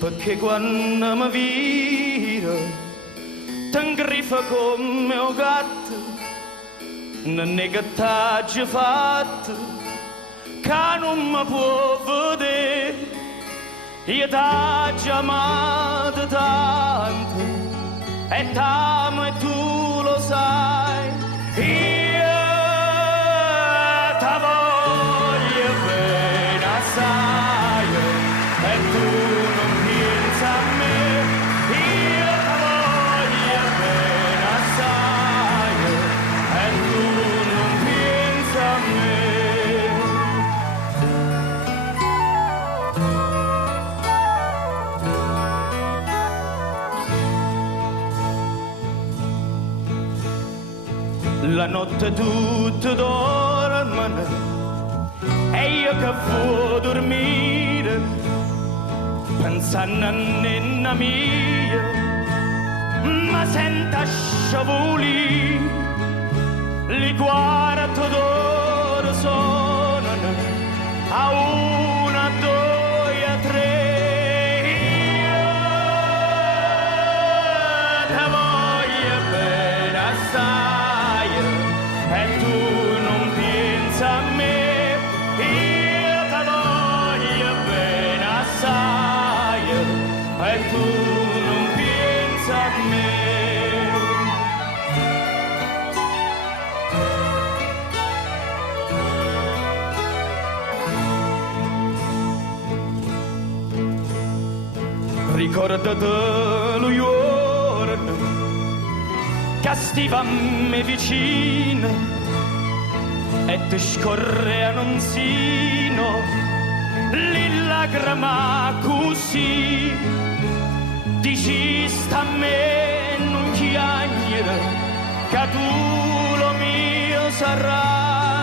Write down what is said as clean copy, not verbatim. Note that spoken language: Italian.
perché quando mi vira t'ingriffa come un gatto, non è che t'ha già fatto, che non mi può vedere, io t'ha già amato tanto, e t'amo e tu lo sai, io t'avoglio bene assai, e tu non pensi a me, io t'avoglio bene assai, e tu non pensi a me. La notte tutta dormono e io che vuoi dormire pensando a nonna mia, ma senta sciavoli, li quarto d'ora suonano a una, a due, a tre, io te voglio bene assai, e tu non pensi a me, io te voglio bene assai, e tu non pensi a me. Ricordati lo giorno che stavamo vicino e ti scorreano un sino le lacrime così, dici sta a me non chiagnere che tu lo mio sarai.